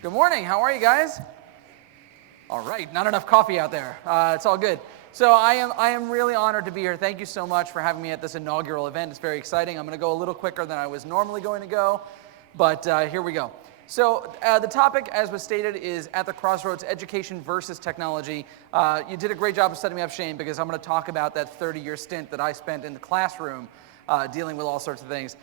Good morning. How are you guys? All right. Not enough coffee out there. It's all good. So I am really honored to be here. Thank you so much for having me at this inaugural event. It's very exciting. I'm going to go a little quicker than I was normally going to go, but here we go. So the topic, as was stated, is at the Crossroads, education versus technology. You did a great job of setting me up, Shane, because I'm going to talk about that 30-year stint that I spent in the classroom dealing with all sorts of things.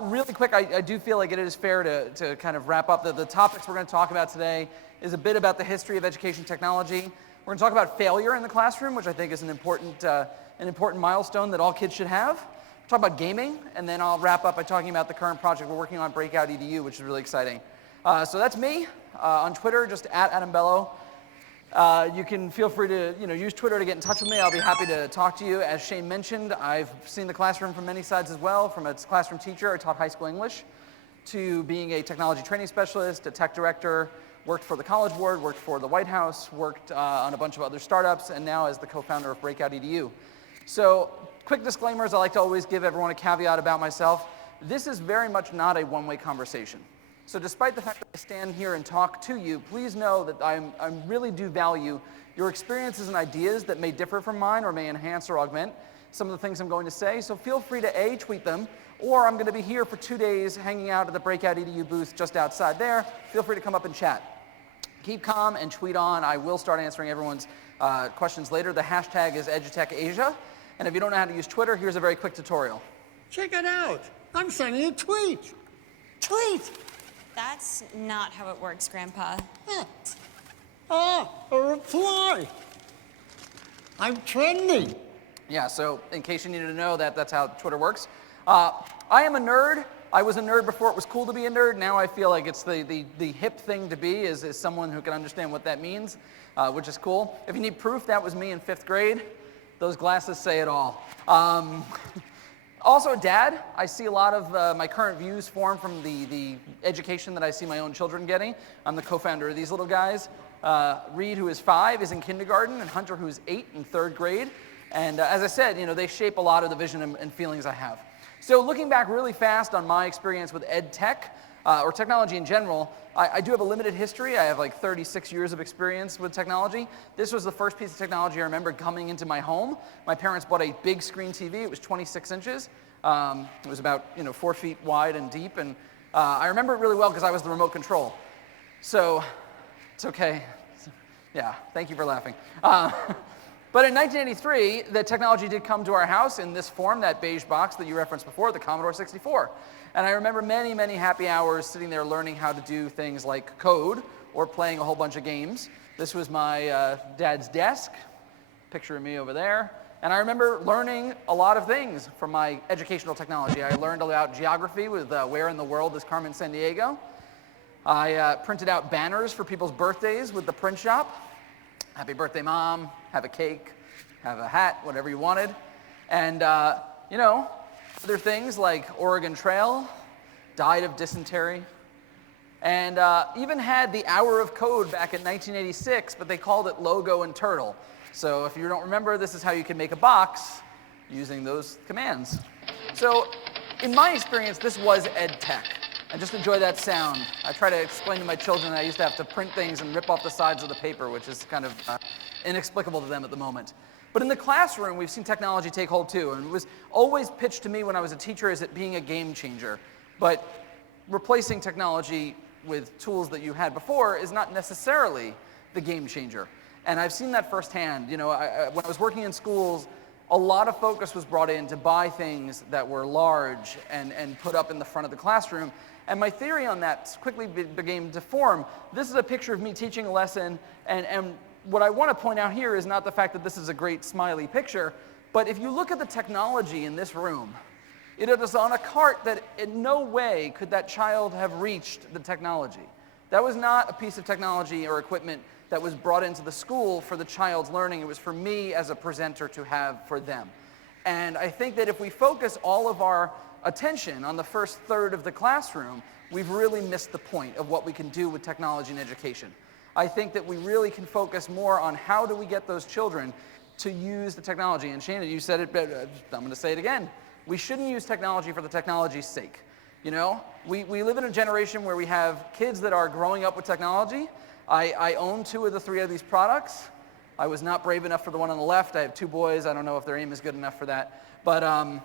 Really quick, I do feel like it is fair to kind of wrap up. The topics we're going to talk about today is a bit about the history of education technology. We're going to talk about failure in the classroom, which I think is an important milestone that all kids should have. We'll talk about gaming, and then I'll wrap up by talking about the current project we're working on, Breakout EDU, which is really exciting. So that's me on Twitter, just at Adam Bello. You can feel free to use Twitter to get in touch with me. I'll be happy to talk to you. As Shane mentioned, I've seen the classroom from many sides as well. From a classroom teacher, I taught high school English, to being a technology training specialist, a tech director, worked for the College Board, worked for the White House, worked on a bunch of other startups, and now as the co-founder of Breakout EDU. So quick disclaimers, I like to always give everyone a caveat about myself. This is very much not a one-way conversation. So despite the fact that I stand here and talk to you, please know that I really do value your experiences and ideas that may differ from mine or may enhance or augment some of the things I'm going to say. So feel free to tweet them, or I'm going to be here for 2 days hanging out at the Breakout EDU booth just outside there. Feel free to come up and chat. Keep calm and tweet on. I will start answering everyone's questions later. The hashtag is EduTECH, and if you don't know how to use Twitter, here's a very quick tutorial. Check it out. I'm sending a tweet. Tweet. That's not how it works, Grandpa. A reply. I'm trending. Yeah, so in case you needed to know that's how Twitter works. I am a nerd. I was a nerd before it was cool to be a nerd. Now I feel like it's the hip thing to be is someone who can understand what that means, which is cool. If you need proof, that was me in 5th grade. Those glasses say it all. Also a dad. I see a lot of my current views form from the education that I see my own children getting. I'm the co-founder of these little guys. Reed, who is 5, is in kindergarten, and Hunter, who is 8, in 3rd grade. And as I said, they shape a lot of the vision and feelings I have. So looking back really fast on my experience with EdTech, or technology in general, I do have a limited history. I have like 36 years of experience with technology. This was the first piece of technology I remember coming into my home. My parents bought a big screen TV. It was 26 inches. It was about 4 feet wide and deep. And I remember it really well because I was the remote control. So it's okay. Yeah, thank you for laughing. But in 1983, the technology did come to our house in this form, that beige box that you referenced before, the Commodore 64. And I remember many, many happy hours sitting there learning how to do things like code or playing a whole bunch of games. This was my dad's desk, picture of me over there. And I remember learning a lot of things from my educational technology. I learned about geography with Where in the World is Carmen Sandiego. I printed out banners for people's birthdays with the print shop. Happy birthday, Mom. Have a cake, have a hat, whatever you wanted. And, other things like Oregon Trail, died of dysentery, and even had the Hour of Code back in 1986, but they called it Logo and Turtle. So if you don't remember, this is how you can make a box using those commands. So in my experience, this was EdTech. I just enjoy that sound. I try to explain to my children that I used to have to print things and rip off the sides of the paper, which is kind of inexplicable to them at the moment. But in the classroom, we've seen technology take hold too, and it was always pitched to me when I was a teacher as it being a game changer. But replacing technology with tools that you had before is not necessarily the game changer. And I've seen that firsthand. When I was working in schools, a lot of focus was brought in to buy things that were large and put up in the front of the classroom. And my theory on that quickly began to form. This is a picture of me teaching a lesson, and what I want to point out here is not the fact that this is a great smiley picture, but if you look at the technology in this room, it is on a cart that in no way could that child have reached the technology. That was not a piece of technology or equipment that was brought into the school for the child's learning. It was for me as a presenter to have for them. And I think that if we focus all of our attention on the first third of the classroom, we've really missed the point of what we can do with technology and education. I think that we really can focus more on how do we get those children to use the technology. And Shannon, you said it, but I'm going to say it again. We shouldn't use technology for the technology's sake. You know, we live in a generation where we have kids that are growing up with technology. I own 2 of the 3 of these products. I was not brave enough for the one on the left. I have 2 boys. I don't know if their aim is good enough for that. But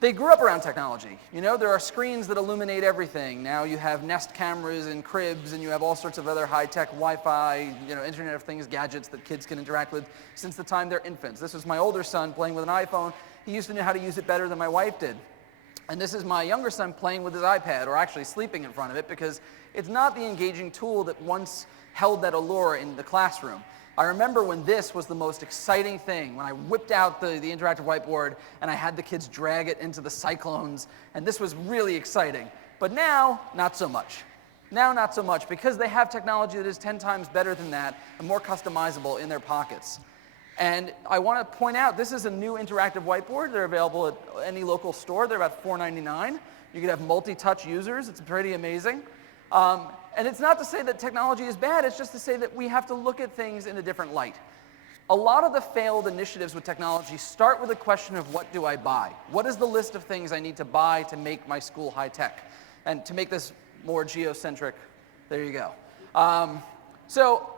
they grew up around technology. You know, there are screens that illuminate everything. Now you have Nest cameras in cribs, and you have all sorts of other high-tech Wi-Fi, you know, Internet of Things gadgets that kids can interact with since the time they're infants. This was my older son playing with an iPhone. He used to know how to use it better than my wife did. And this is my younger son playing with his iPad, or actually sleeping in front of it, because it's not the engaging tool that once held that allure in the classroom. I remember when this was the most exciting thing, when I whipped out the interactive whiteboard and I had the kids drag it into the cyclones, and this was really exciting. But now, not so much. Now, not so much, because they have technology that is 10 times better than that and more customizable in their pockets. And I want to point out, this is a new interactive whiteboard. They're available at any local store. They're about $4.99. You can have multi-touch users. It's pretty amazing. And it's not to say that technology is bad. It's just to say that we have to look at things in a different light. A lot of the failed initiatives with technology start with a question of, what do I buy? What is the list of things I need to buy to make my school high-tech? And to make this more geocentric, there you go. So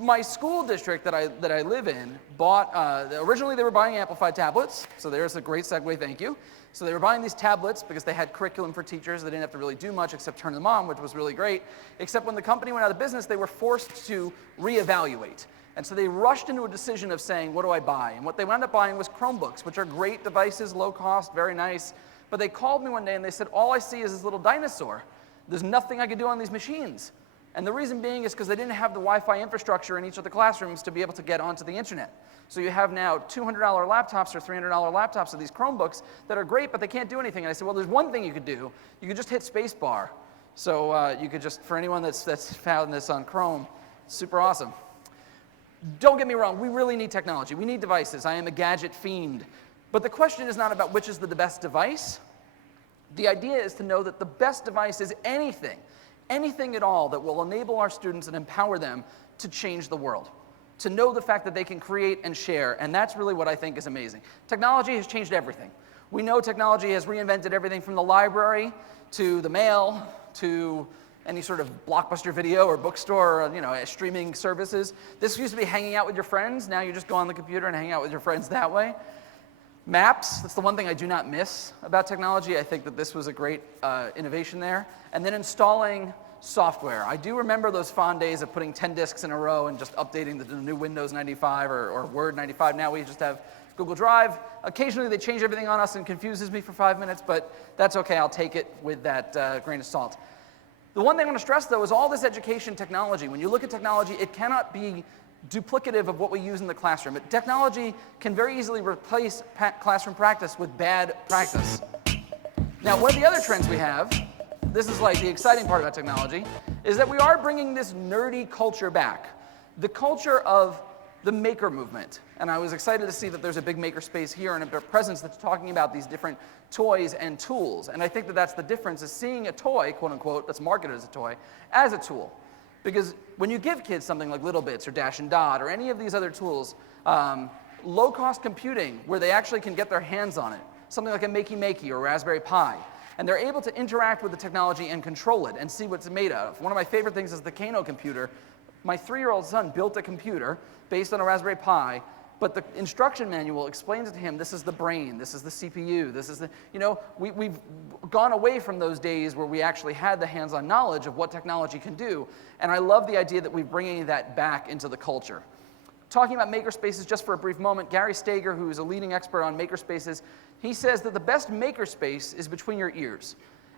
my school district that I live in bought, originally they were buying amplified tablets, so there's a great segue, thank you. So they were buying these tablets because they had curriculum for teachers. They didn't have to really do much except turn them on, which was really great. Except when the company went out of business, they were forced to reevaluate. And so they rushed into a decision of saying, what do I buy? And what they wound up buying was Chromebooks, which are great devices, low cost, very nice. But they called me one day and they said, all I see is this little dinosaur. There's nothing I can do on these machines. And the reason being is because they didn't have the Wi-Fi infrastructure in each of the classrooms to be able to get onto the internet. So you have now $200 laptops or $300 laptops of these Chromebooks that are great, but they can't do anything. And I said, well, there's one thing you could do. You could just hit spacebar. So you could just, for anyone that's found this on Chrome, super awesome. Don't get me wrong, we really need technology. We need devices. I am a gadget fiend. But the question is not about which is the best device. The idea is to know that the best device is anything at all that will enable our students and empower them to change the world, to know the fact that they can create and share, and that's really what I think is amazing. Technology has changed everything. We know technology has reinvented everything from the library to the mail to any sort of Blockbuster video or bookstore or, you know, streaming services. This used to be hanging out with your friends. Now you just go on the computer and hang out with your friends that way. Maps, that's the one thing I do not miss about technology. I think that this was a great innovation there. And then installing software. I do remember those fond days of putting 10 disks in a row and just updating the new Windows 95 or Word 95. Now we just have Google Drive. Occasionally they change everything on us and confuses me for 5 minutes, but that's okay. I'll take it with that grain of salt. The one thing I want to stress, though, is all this education technology. When you look at technology, it cannot be duplicative of what we use in the classroom. Technology can very easily replace classroom practice with bad practice. Now, one of the other trends we have, this is like the exciting part about technology, is that we are bringing this nerdy culture back. The culture of the maker movement. And I was excited to see that there's a big maker space here and a presence that's talking about these different toys and tools. And I think that that's the difference, is seeing a toy, quote unquote, that's marketed as a toy, as a tool. Because when you give kids something like Little Bits or Dash and Dot or any of these other tools, low-cost computing where they actually can get their hands on it, something like a Makey or Raspberry Pi, and they're able to interact with the technology and control it and see what it's made out of. One of my favorite things is the Kano computer. My 3-year-old son built a computer based on a Raspberry Pi, but the instruction manual explains to him, this is the brain, this is the CPU, this is the, you know, we've gone away from those days where we actually had the hands-on knowledge of what technology can do, and I love the idea that we're bringing that back into the culture. Talking about makerspaces just for a brief moment, Gary Stager, who is a leading expert on makerspaces, he says that the best makerspace is between your ears.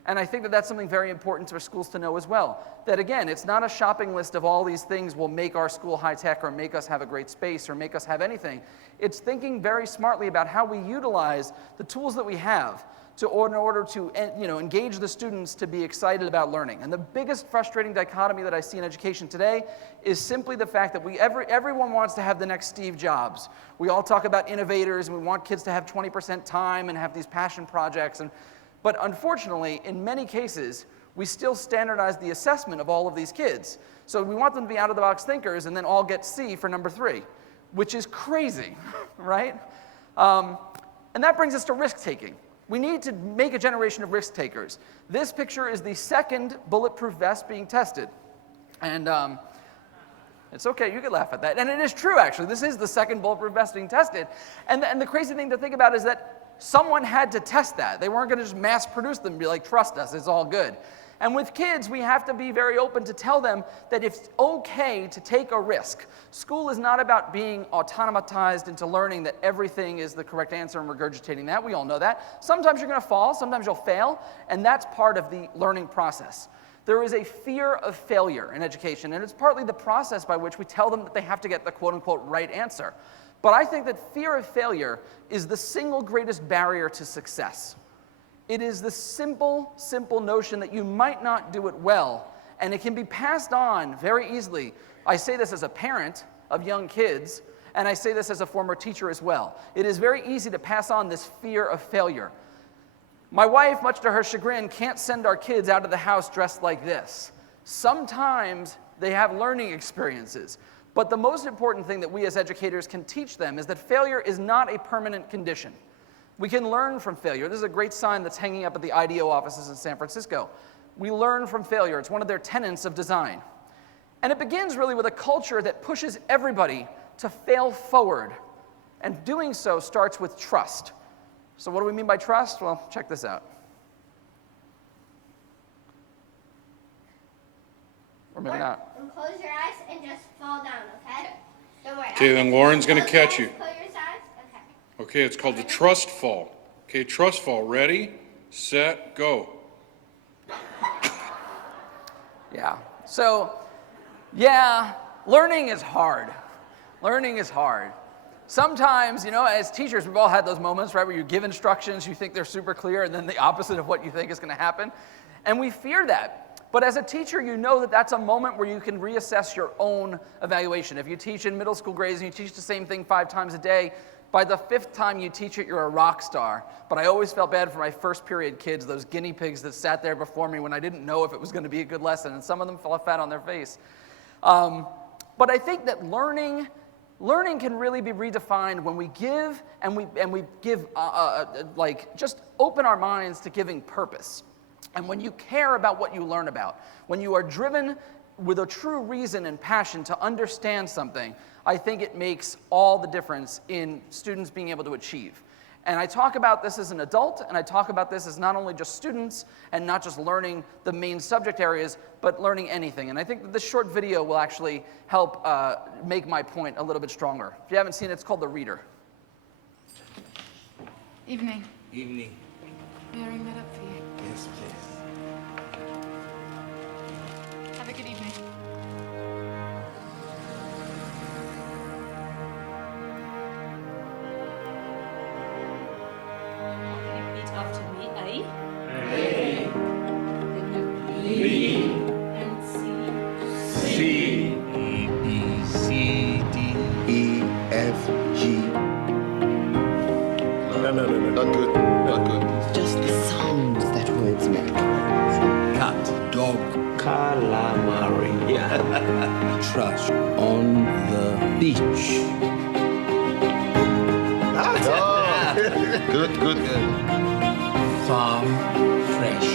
And I think that that's something very important for schools to know as well. That again, it's not a shopping list of all these things will make our school high-tech or make us have a great space or make us have anything. It's thinking very smartly about how we utilize the tools that we have in order to, you know, engage the students to be excited about learning. And the biggest frustrating dichotomy that I see in education today is simply the fact that everyone wants to have the next Steve Jobs. We all talk about innovators and we want kids to have 20% time and have these passion projects. But unfortunately, in many cases, we still standardize the assessment of all of these kids. So we want them to be out-of-the-box thinkers and then all get C for number 3, which is crazy, right? And that brings us to risk-taking. We need to make a generation of risk takers. This picture is the second bulletproof vest being tested. And it's okay, you can laugh at that. And it is true, actually. This is the second bulletproof vest being tested. And the crazy thing to think about is that someone had to test that. They weren't going to just mass produce them and be like, trust us, it's all good. And with kids, we have to be very open to tell them that it's okay to take a risk. School is not about being automatized into learning that everything is the correct answer and regurgitating that. We all know that. Sometimes you're going to fall, sometimes you'll fail, and that's part of the learning process. There is a fear of failure in education, and it's partly the process by which we tell them that they have to get the quote-unquote right answer. But I think that fear of failure is the single greatest barrier to success. It is the simple notion that you might not do it well, and it can be passed on very easily. I say this as a parent of young kids, and I say this as a former teacher as well. It is very easy to pass on this fear of failure. My wife, much to her chagrin, can't send our kids out of the house dressed like this. Sometimes they have learning experiences, but the most important thing that we as educators can teach them is that failure is not a permanent condition. We can learn from failure. This is a great sign that's hanging up at the IDEO offices in San Francisco. We learn from failure. It's one of their tenets of design. And it begins really with a culture that pushes everybody to fail forward. And doing so starts with trust. So what do we mean by trust? Well, check this out. Or maybe not. And close your eyes and just fall down, okay? Don't worry. Okay, then Lauren's going to catch you. Close your eyes. Okay. Okay, it's called the trust fall. Okay, trust fall. Ready, set, go. Yeah. So, yeah, learning is hard. Learning is hard. Sometimes, you know, as teachers, we've all had those moments, right, where you give instructions, you think they're super clear, and then the opposite of what you think is going to happen. And we fear that. But as a teacher, you know that that's a moment where you can reassess your own evaluation. If you teach in middle school grades and you teach the same thing 5 times a day, by the 5th time you teach it, you're a rock star. But I always felt bad for my first period kids, those guinea pigs that sat there before me when I didn't know if it was going to be a good lesson, and some of them fell flat on their face. But I think that learning can really be redefined when we give and we give like just open our minds to giving purpose. And when you care about what you learn about, when you are driven with a true reason and passion to understand something, I think it makes all the difference in students being able to achieve. And I talk about this as an adult, and I talk about this as not only just students and not just learning the main subject areas, but learning anything. And I think that this short video will actually help make my point a little bit stronger. If you haven't seen it, it's called The Reader. Evening. Evening. May I ring that up for you? Yes, please. Have a good evening. Repeat after me. A. A. B. B. And C. C. E, B, C, D, E, F, G. No, not good. Not good. Just the sounds that words make. Cat, dog, calamari. Trash on the beach. Good. Farm fresh.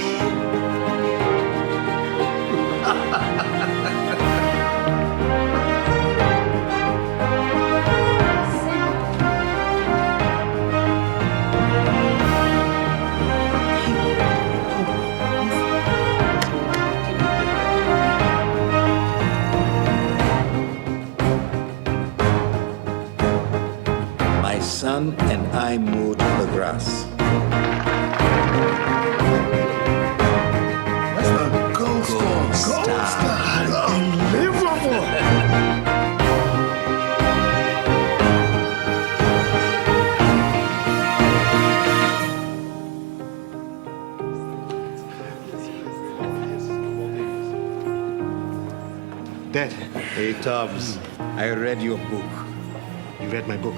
My son and I mowed the grass. That's a gold star. Unbelievable. Dad, Hey, Tubbs, I read your book. you read my book.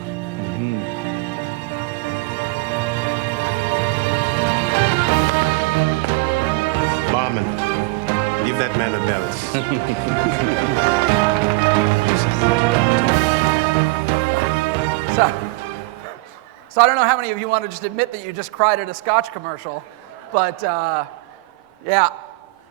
Barman, give that man a balance. So I don't know how many of you want to just admit that you just cried at a Scotch commercial, but yeah,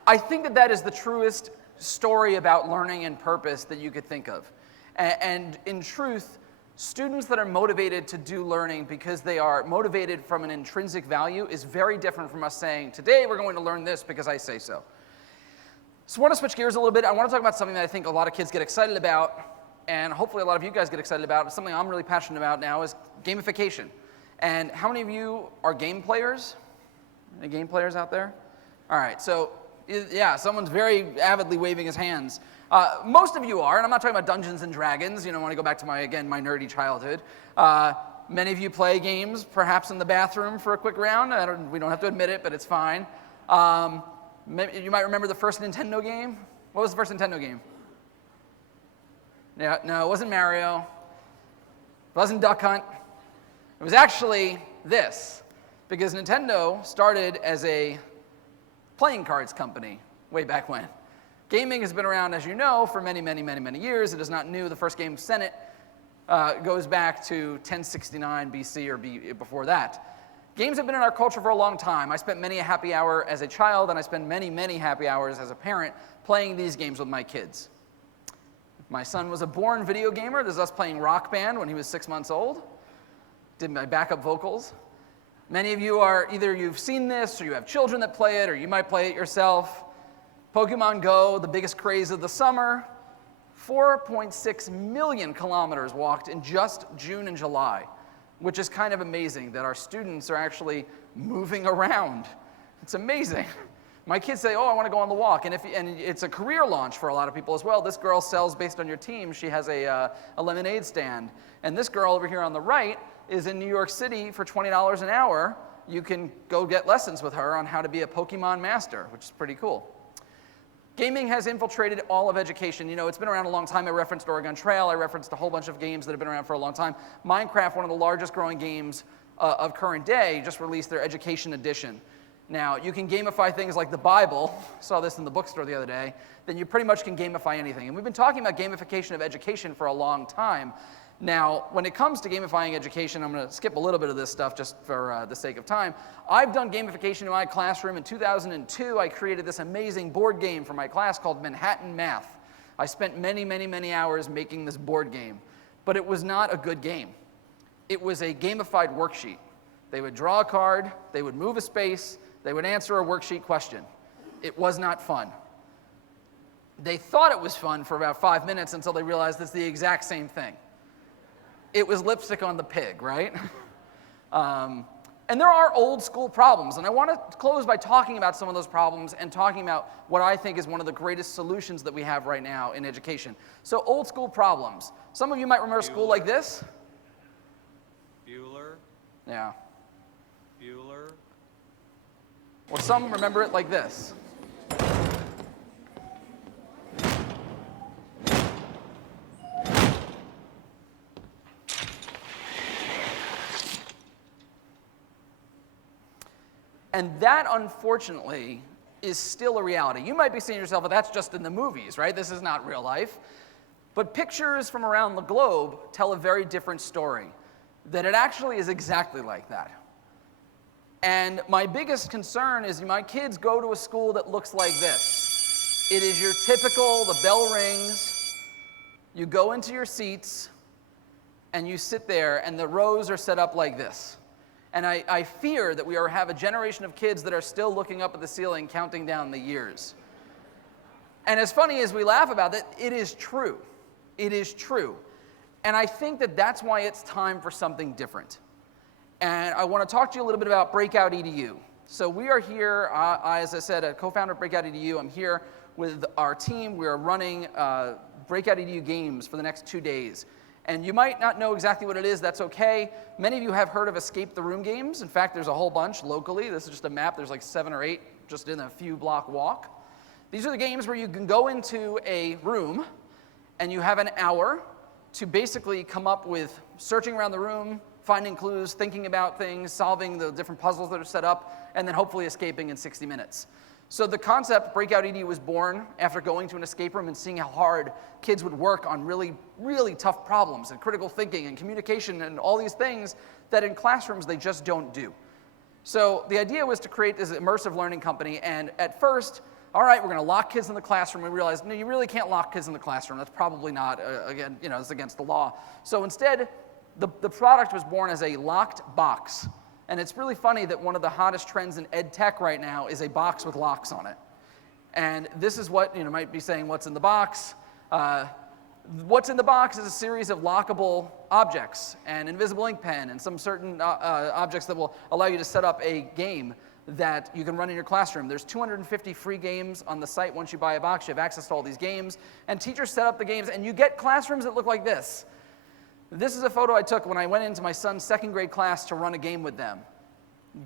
I think that that is the truest story about learning and purpose that you could think of. And in truth, students that are motivated to do learning because they are motivated from an intrinsic value is very different from us saying, today we're going to learn this because I say so. So I want to switch gears a little bit. I want to talk about something that I think a lot of kids get excited about, and hopefully a lot of you guys get excited about. Something I'm really passionate about now is gamification. And how many of you are game players? Any game players out there? All right, so yeah, someone's very avidly waving his hands. Most of you are, and I'm not talking about Dungeons and Dragons. You know, I want to go back to my nerdy childhood. Many of you play games, perhaps in the bathroom for a quick round. We don't have to admit it, but it's fine. You might remember the first Nintendo game. What was the first Nintendo game? Yeah, no, it wasn't Mario. It wasn't Duck Hunt. It was actually this, because Nintendo started as a playing cards company way back when. Gaming has been around, as you know, for many, many, many, many years. It is not new. The first game, Senate, goes back to 1069 BC or before that. Games have been in our culture for a long time. I spent many a happy hour as a child, and I spend many, many happy hours as a parent playing these games with my kids. My son was a born video gamer. This is us playing Rock Band when he was 6 months old. Did my backup vocals. Many of you are, either you've seen this, or you have children that play it, or you might play it yourself. Pokemon Go, the biggest craze of the summer. 4.6 million kilometers walked in just June and July, which is kind of amazing that our students are actually moving around. It's amazing. My kids say, oh, I want to go on the walk. And it's a career launch for a lot of people as well. This girl sells, based on your team, she has a lemonade stand. And this girl over here on the right is in New York City for $20 an hour. You can go get lessons with her on how to be a Pokemon master, which is pretty cool. Gaming has infiltrated all of education. You know, it's been around a long time. I referenced Oregon Trail. I referenced a whole bunch of games that have been around for a long time. Minecraft, one of the largest growing games of current day, just released their education edition. Now, you can gamify things like the Bible. Saw this in the bookstore the other day. Then you pretty much can gamify anything. And we've been talking about gamification of education for a long time. Now, when it comes to gamifying education, I'm going to skip a little bit of this stuff just for the sake of time. I've done gamification in my classroom. In 2002, I created this amazing board game for my class called Manhattan Math. I spent many, many, many hours making this board game, but it was not a good game. It was a gamified worksheet. They would draw a card, they would move a space, they would answer a worksheet question. It was not fun. They thought it was fun for about 5 minutes until they realized it's the exact same thing. It was lipstick on the pig, right? And there are old school problems, and I want to close by talking about some of those problems and talking about what I think is one of the greatest solutions that we have right now in education. So old school problems. Some of you might remember school like this. Bueller. Yeah. Bueller. Or some remember it like this. And that, unfortunately, is still a reality. You might be saying to yourself, well, that's just in the movies, right? This is not real life. But pictures from around the globe tell a very different story, that it actually is exactly like that. And my biggest concern is my kids go to a school that looks like this. It is your typical, the bell rings, you go into your seats, and you sit there, and the rows are set up like this. And I fear that we have a generation of kids that are still looking up at the ceiling, counting down the years. And as funny as we laugh about it, it is true. It is true. And I think that that's why it's time for something different. And I want to talk to you a little bit about Breakout EDU. So we are here, as I said, a co-founder of Breakout EDU. I'm here with our team. We are running Breakout EDU games for the next 2 days. And you might not know exactly what it is. That's okay. Many of you have heard of Escape the Room games. In fact, there's a whole bunch locally. This is just a map. There's like 7 or 8 just in a few block walk. These are the games where you can go into a room and you have an hour to basically come up with searching around the room, finding clues, thinking about things, solving the different puzzles that are set up, and then hopefully escaping in 60 minutes. So the concept Breakout EDU was born after going to an escape room and seeing how hard kids would work on really, really tough problems and critical thinking and communication and all these things that in classrooms they just don't do. So the idea was to create this immersive learning company, and at first, all right, we're going to lock kids in the classroom. We realized, no, you really can't lock kids in the classroom. That's probably not, again, it's against the law. So instead, the product was born as a locked box. And it's really funny that one of the hottest trends in EdTech right now is a box with locks on it. And this is what, might be saying, what's in the box? What's in the box is a series of lockable objects, an invisible ink pen, and some certain objects that will allow you to set up a game that you can run in your classroom. There's 250 free games on the site. Once you buy a box, you have access to all these games. And teachers set up the games, and you get classrooms that look like this. This is a photo I took when I went into my son's second grade class to run a game with them.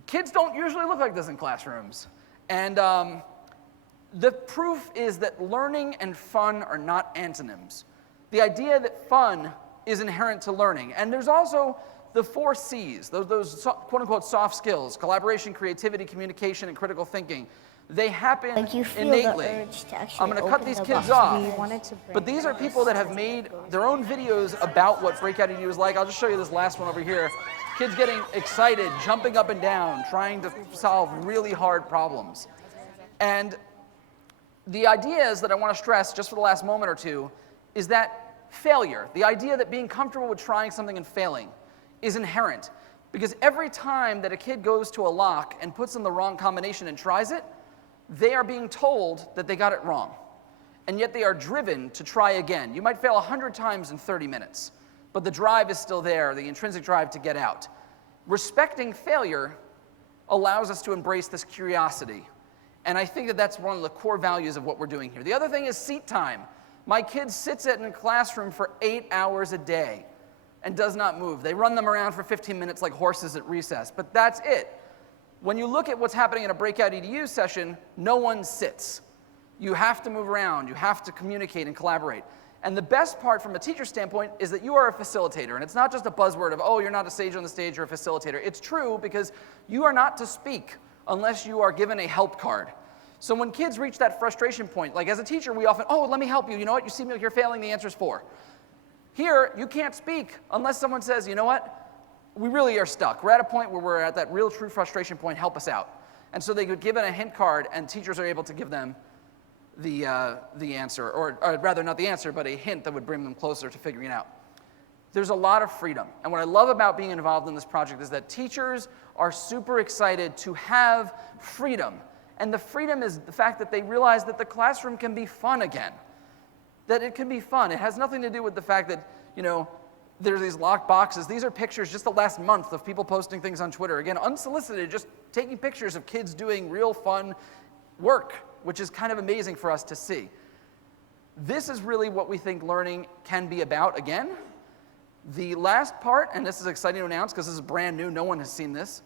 Kids don't usually look like this in classrooms. And the proof is that learning and fun are not antonyms. The idea that fun is inherent to learning. And there's also the 4 C's, those quote-unquote soft skills: collaboration, creativity, communication, and critical thinking. They happen innately. I'm going to cut these kids off, but these are people that have made their own videos about what Breakout EDU is like. I'll just show you this last one over here. Kids getting excited, jumping up and down, trying to solve really hard problems. And the ideas that I want to stress just for the last moment or two is that failure, the idea that being comfortable with trying something and failing, is inherent. Because every time that a kid goes to a lock and puts in the wrong combination and tries it, they are being told that they got it wrong. And yet they are driven to try again. You might fail 100 times in 30 minutes, but the drive is still there, the intrinsic drive to get out. Respecting failure allows us to embrace this curiosity. And I think that that's one of the core values of what we're doing here. The other thing is seat time. My kid sits in a classroom for 8 hours a day and does not move. They run them around for 15 minutes like horses at recess, but that's it. When you look at what's happening in a Breakout EDU session, no one sits. You have to move around, you have to communicate and collaborate. And the best part from a teacher standpoint is that you are a facilitator, and it's not just a buzzword of, oh, you're not a sage on the stage, you're a facilitator. It's true because you are not to speak unless you are given a help card. So when kids reach that frustration point, like as a teacher, we often, oh, let me help you. You know what? You seem like you're failing, the answer's 4. Here, you can't speak unless someone says, you know what? We really are stuck. We're at a point where we're at that real true frustration point, help us out. And so they could give it a hint card, and teachers are able to give them the answer, or rather not the answer, but a hint that would bring them closer to figuring it out. There's a lot of freedom. And what I love about being involved in this project is that teachers are super excited to have freedom. And the freedom is the fact that they realize that the classroom can be fun again. That it can be fun. It has nothing to do with the fact that, there's these locked boxes. These are pictures just the last month of people posting things on Twitter. Again, unsolicited, just taking pictures of kids doing real fun work, which is kind of amazing for us to see. This is really what we think learning can be about again. The last part, and this is exciting to announce because this is brand new, no one has seen this,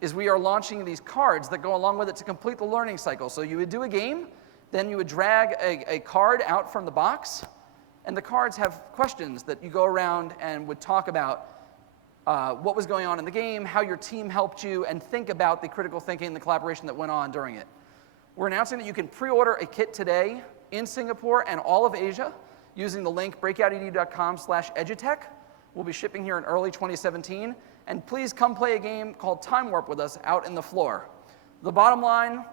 is we are launching these cards that go along with it to complete the learning cycle. So you would do a game, then you would drag a card out from the box, and the cards have questions that you go around and would talk about what was going on in the game, how your team helped you, and think about the critical thinking and the collaboration that went on during it. We're announcing that you can pre-order a kit today in Singapore and all of Asia using the link breakoutedu.com/edutech. We'll be shipping here in early 2017. And please come play a game called Time Warp with us out in the floor. The bottom line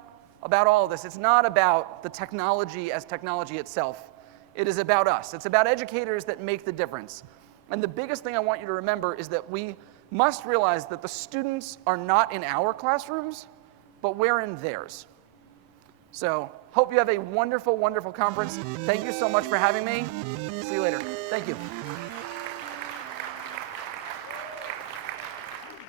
about all of this, it's not about the technology as technology itself. It is about us. It's about educators that make the difference. And the biggest thing I want you to remember is that we must realize that the students are not in our classrooms, but we're in theirs. So, hope you have a wonderful, wonderful conference. Thank you so much for having me. See you later. Thank you.